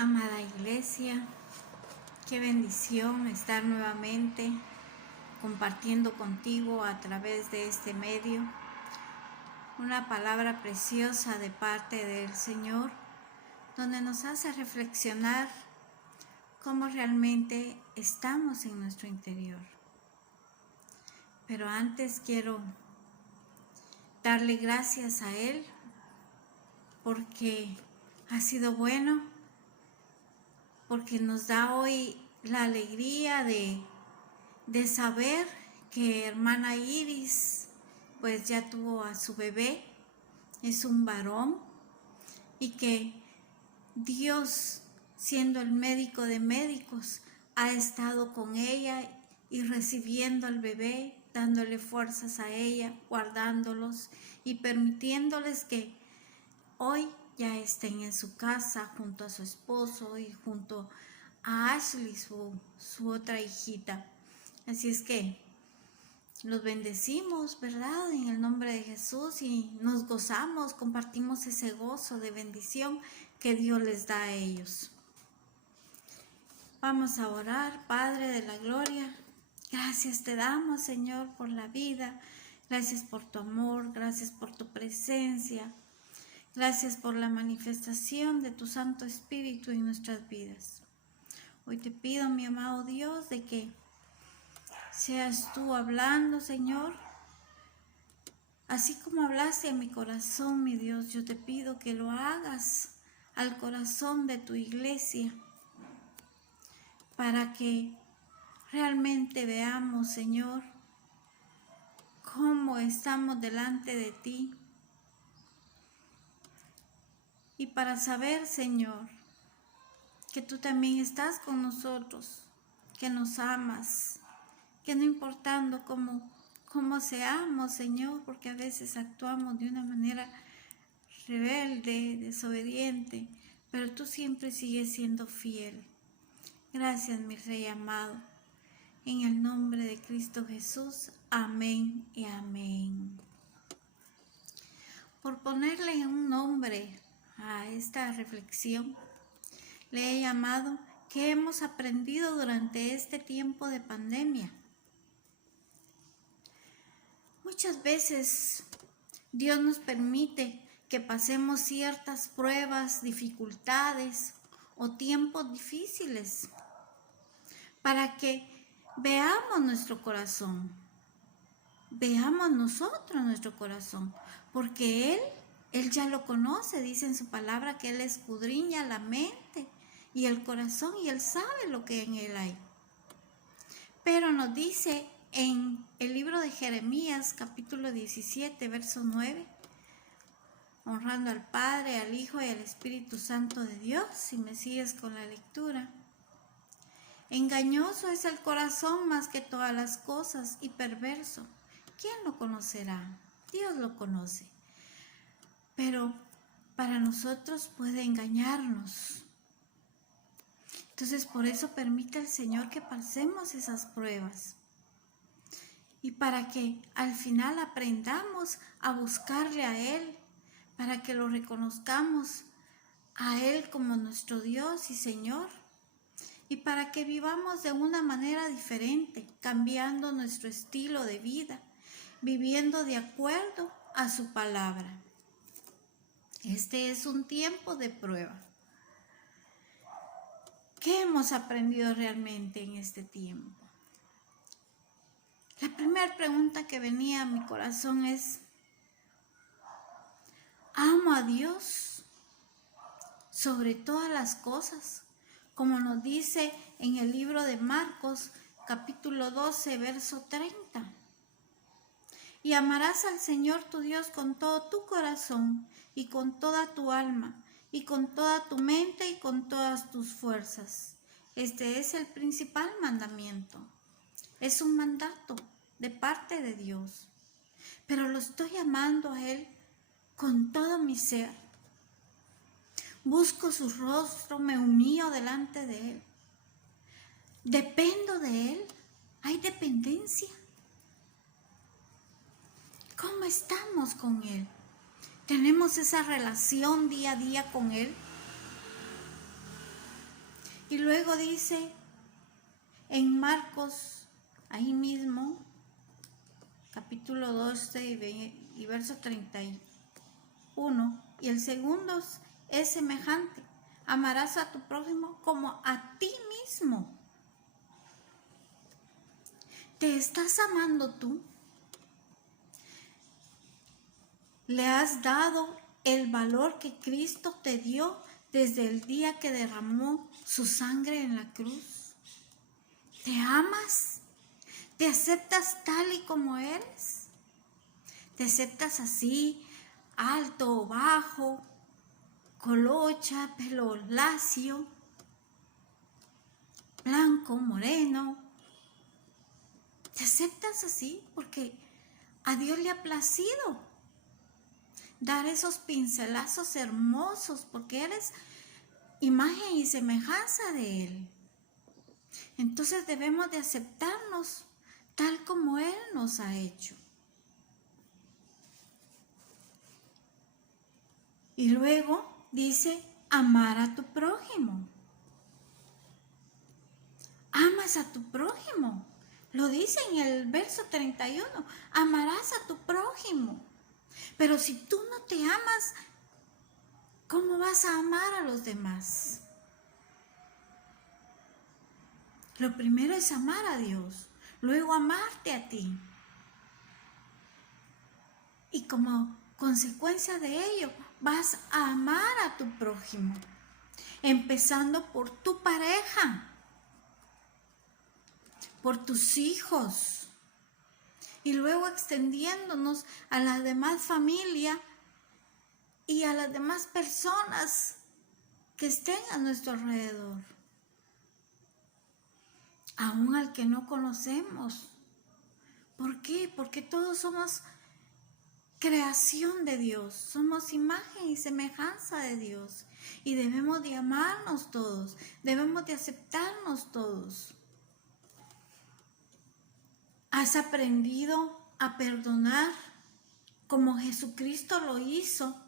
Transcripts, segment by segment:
Amada Iglesia, qué bendición estar nuevamente compartiendo contigo a través de este medio una palabra preciosa de parte del Señor, donde nos hace reflexionar cómo realmente estamos en nuestro interior. Pero antes quiero darle gracias a Él porque ha sido bueno, porque nos da hoy la alegría de saber que hermana Iris pues ya tuvo a su bebé, es un varón, y que Dios, siendo el médico de médicos, ha estado con ella y recibiendo al bebé, dándole fuerzas a ella, guardándolos y permitiéndoles que hoy ya estén en su casa junto a su esposo y junto a Ashley, su otra hijita. Así es que los bendecimos, ¿verdad? En el nombre de Jesús, y nos gozamos, compartimos ese gozo de bendición que Dios les da a ellos. Vamos a orar. Padre de la gloria, gracias te damos, Señor, por la vida. Gracias por tu amor, gracias por tu presencia. Gracias por la manifestación de tu Santo Espíritu en nuestras vidas. Hoy te pido, mi amado Dios, de que seas tú hablando, Señor. Así como hablaste a mi corazón, mi Dios, yo te pido que lo hagas al corazón de tu iglesia, para que realmente veamos, Señor, cómo estamos delante de ti. Y para saber, Señor, que tú también estás con nosotros, que nos amas, que no importando cómo seamos, Señor, porque a veces actuamos de una manera rebelde, desobediente, pero tú siempre sigues siendo fiel. Gracias, mi Rey amado. En el nombre de Cristo Jesús, amén y amén. Por ponerle un nombre a esta reflexión, le he llamado ¿qué hemos aprendido durante este tiempo de pandemia? Muchas veces Dios nos permite que pasemos ciertas pruebas, dificultades o tiempos difíciles para que veamos nuestro corazón, veamos nosotros nuestro corazón, porque Él ya lo conoce, dice en su palabra que Él escudriña la mente y el corazón y Él sabe lo que en Él hay. Pero nos dice en el libro de Jeremías, capítulo 17, verso 9, honrando al Padre, al Hijo y al Espíritu Santo de Dios, si me sigues con la lectura. Engañoso es el corazón más que todas las cosas y perverso. ¿Quién lo conocerá? Dios lo conoce. Pero para nosotros puede engañarnos. Entonces por eso permite el Señor que pasemos esas pruebas. Y para que al final aprendamos a buscarle a Él, para que lo reconozcamos a Él como nuestro Dios y Señor, y para que vivamos de una manera diferente, cambiando nuestro estilo de vida, viviendo de acuerdo a su palabra. Este es un tiempo de prueba. ¿Qué hemos aprendido realmente en este tiempo? La primera pregunta que venía a mi corazón es: ¿amo a Dios sobre todas las cosas? Como nos dice en el libro de Marcos, capítulo 12, verso 30. Y amarás al Señor tu Dios con todo tu corazón y con toda tu alma y con toda tu mente y con todas tus fuerzas. Este es el principal mandamiento. Es un mandato de parte de Dios. Pero lo estoy amando a Él con todo mi ser. Busco su rostro, me humillo delante de Él. Dependo de Él. Hay dependencia. ¿Cómo estamos con Él? ¿Tenemos esa relación día a día con Él? Y luego dice en Marcos, ahí mismo, capítulo 12 y verso 31, y el segundo es semejante: amarás a tu prójimo como a ti mismo. ¿Te estás amando tú? ¿Le has dado el valor que Cristo te dio desde el día que derramó su sangre en la cruz? ¿Te amas? ¿Te aceptas tal y como eres? ¿Te aceptas así, alto o bajo, colocha, pelo lacio, blanco, moreno? ¿Te aceptas así? Porque a Dios le ha placido dar esos pincelazos hermosos, porque eres imagen y semejanza de Él. Entonces debemos de aceptarnos tal como Él nos ha hecho. Y luego dice, amar a tu prójimo. Amas a tu prójimo. Lo dice en el verso 31, amarás a tu prójimo. Pero si tú no te amas, ¿cómo vas a amar a los demás? Lo primero es amar a Dios, luego amarte a ti. Y como consecuencia de ello, vas a amar a tu prójimo, empezando por tu pareja, por tus hijos, y luego extendiéndonos a la demás familia y a las demás personas que estén a nuestro alrededor, aún al que no conocemos. ¿Por qué? Porque todos somos creación de Dios, somos imagen y semejanza de Dios, y debemos de amarnos todos, debemos de aceptarnos todos. ¿Has aprendido a perdonar como Jesucristo lo hizo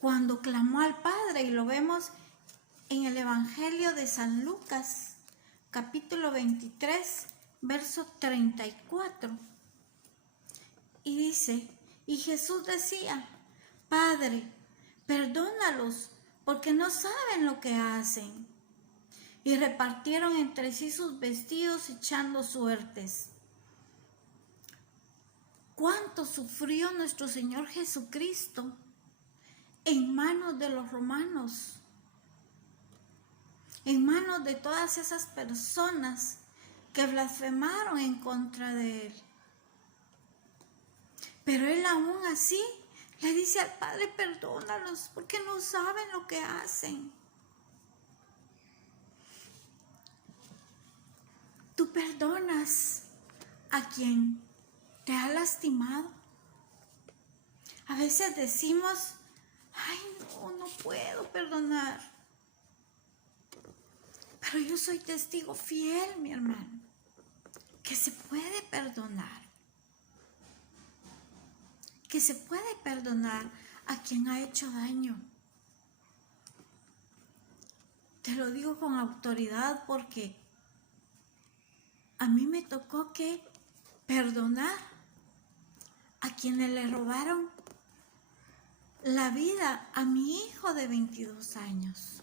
cuando clamó al Padre? Y lo vemos en el Evangelio de San Lucas, capítulo 23, verso 34. Y dice, y Jesús decía, Padre, perdónalos, porque no saben lo que hacen. Y repartieron entre sí sus vestidos echando suertes. ¿Cuánto sufrió nuestro Señor Jesucristo en manos de los romanos? En manos de todas esas personas que blasfemaron en contra de Él. Pero Él aún así le dice al Padre, perdónalos, porque no saben lo que hacen. Tú perdonas a quien te ha lastimado. A veces decimos, ay, no puedo perdonar. Pero yo soy testigo fiel, mi hermano, que se puede perdonar. Que se puede perdonar a quien ha hecho daño. Te lo digo con autoridad porque a mí me tocó que perdonar a quienes le robaron la vida a mi hijo de 22 años.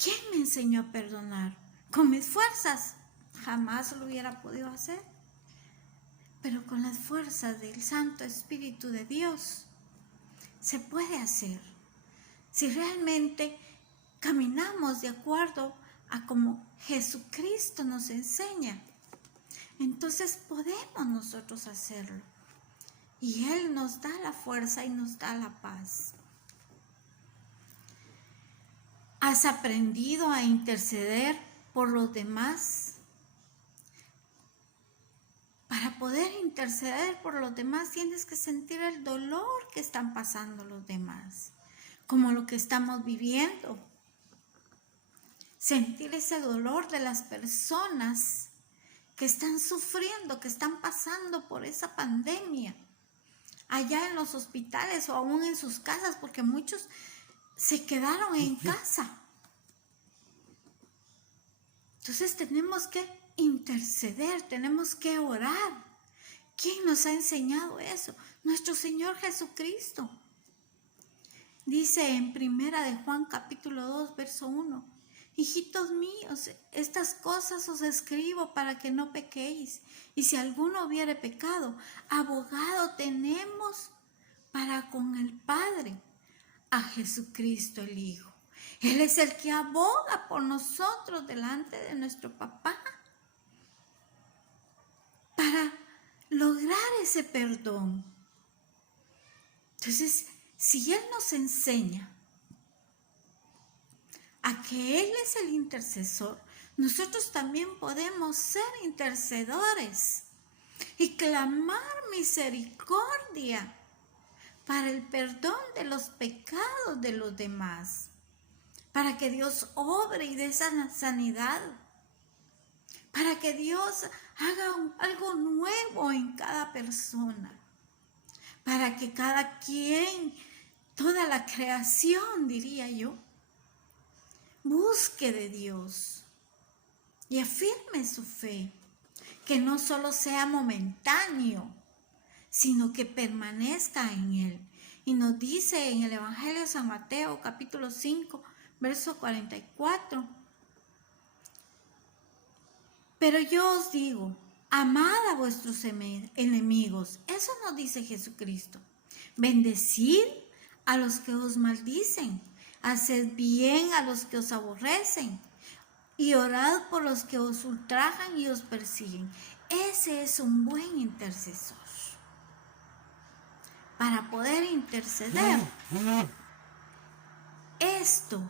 ¿Quién me enseñó a perdonar? Con mis fuerzas jamás lo hubiera podido hacer, pero con las fuerzas del Santo Espíritu de Dios se puede hacer. Si realmente caminamos de acuerdo a como Jesucristo nos enseña, entonces podemos nosotros hacerlo. Y Él nos da la fuerza y nos da la paz. ¿Has aprendido a interceder por los demás? Para poder interceder por los demás tienes que sentir el dolor que están pasando los demás, como lo que estamos viviendo. Sentir ese dolor de las personas que están sufriendo, que están pasando por esa pandemia, allá en los hospitales o aún en sus casas, porque muchos se quedaron en casa. Entonces tenemos que interceder, tenemos que orar. ¿Quién nos ha enseñado eso? Nuestro Señor Jesucristo. Dice en Primera de Juan capítulo 2, verso 1, hijitos míos, estas cosas os escribo para que no pequéis. Y si alguno hubiere pecado, abogado tenemos para con el Padre, a Jesucristo el Hijo. Él es el que aboga por nosotros delante de nuestro papá para lograr ese perdón. Entonces, si Él nos enseña a que Él es el intercesor, nosotros también podemos ser intercedores y clamar misericordia para el perdón de los pecados de los demás, para que Dios obre y dé esa sanidad, para que Dios haga algo nuevo en cada persona, para que cada quien, toda la creación, diría yo, busque de Dios y afirme su fe, que no solo sea momentáneo, sino que permanezca en Él. Y nos dice en el Evangelio de San Mateo, capítulo 5, verso 44, pero yo os digo, amad a vuestros enemigos. Eso nos dice Jesucristo. Bendecid a los que os maldicen, haced bien a los que os aborrecen y orad por los que os ultrajan y os persiguen. Ese es un buen intercesor. Para poder interceder, esto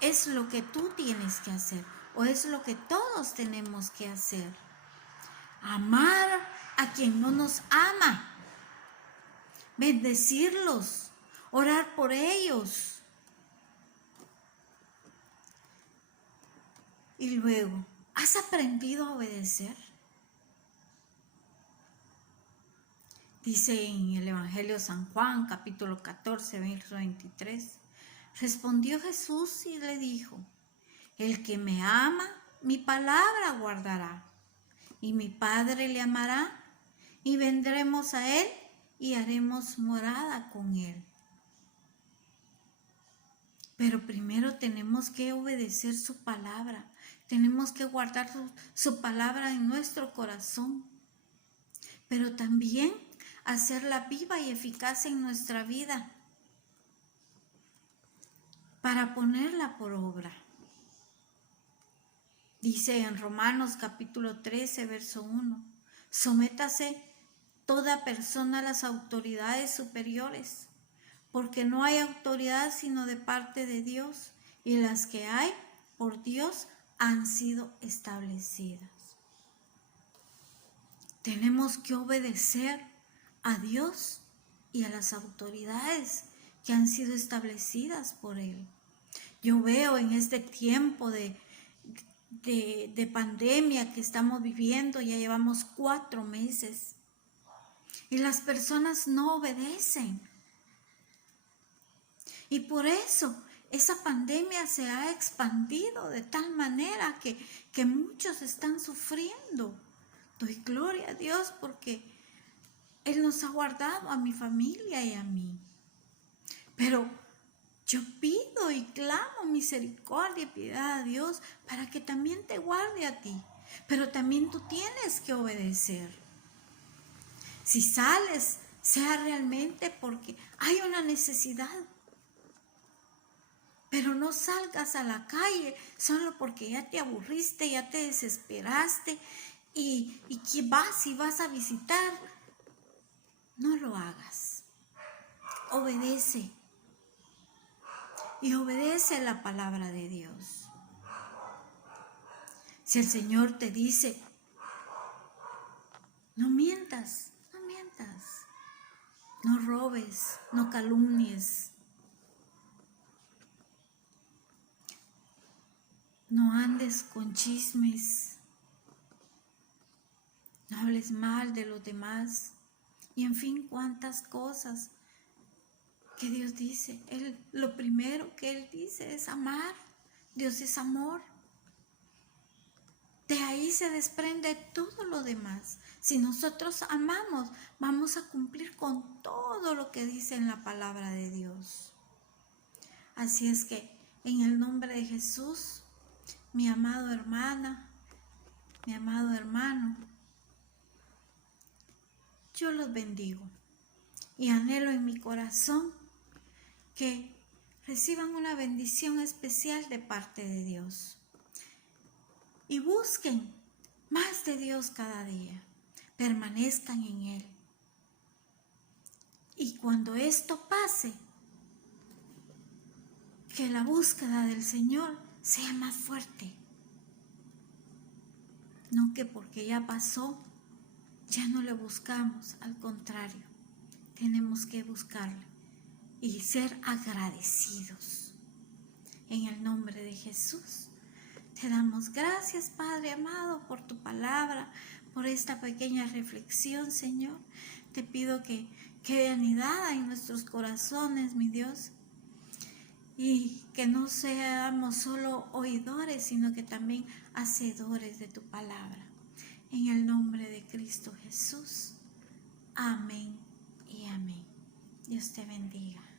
es lo que tú tienes que hacer, o es lo que todos tenemos que hacer. Amar a quien no nos ama, bendecirlos, orar por ellos. Y luego, ¿has aprendido a obedecer? Dice en el Evangelio de San Juan, capítulo 14, verso 23, respondió Jesús y le dijo, el que me ama, mi palabra guardará, y mi Padre le amará, y vendremos a él y haremos morada con él. Pero primero tenemos que obedecer su palabra, tenemos que guardar su palabra en nuestro corazón, pero también hacerla viva y eficaz en nuestra vida para ponerla por obra. Dice en Romanos capítulo 13, verso 1, sométase toda persona a las autoridades superiores, porque no hay autoridad sino de parte de Dios, y las que hay por Dios han sido establecidas. Tenemos que obedecer a Dios y a las autoridades que han sido establecidas por Él. Yo veo en este tiempo de pandemia que estamos viviendo, ya llevamos 4 meses, y las personas no obedecen. Y por eso esa pandemia se ha expandido de tal manera que muchos están sufriendo. Doy gloria a Dios porque Él nos ha guardado a mi familia y a mí. Pero yo pido y clamo misericordia y piedad a Dios para que también te guarde a ti. Pero también tú tienes que obedecer. Si sales, sea realmente porque hay una necesidad. Pero no salgas a la calle solo porque ya te aburriste, ya te desesperaste y que vas a visitar. No lo hagas. Obedece. Y obedece la palabra de Dios. Si el Señor te dice, no mientas, no robes, no calumnies, no andes con chismes, no hables mal de los demás, y en fin, cuántas cosas que Dios dice. Lo primero que Él dice es amar. Dios es amor. De ahí se desprende todo lo demás. Si nosotros amamos, vamos a cumplir con todo lo que dice en la palabra de Dios. Así es que, en el nombre de Jesús, mi amado hermana, mi amado hermano, yo los bendigo y anhelo en mi corazón que reciban una bendición especial de parte de Dios. Y busquen más de Dios cada día. Permanezcan en Él. Y cuando esto pase, que la búsqueda del Señor sea más fuerte. No que porque ya pasó, ya no le buscamos. Al contrario, tenemos que buscarle y ser agradecidos. En el nombre de Jesús. Te damos gracias, Padre amado, por tu palabra, por esta pequeña reflexión, Señor. Te pido que quede anidada en nuestros corazones, mi Dios, y que no seamos solo oidores, sino que también hacedores de tu palabra. En el nombre de Cristo Jesús. Amén y amén. Dios te bendiga.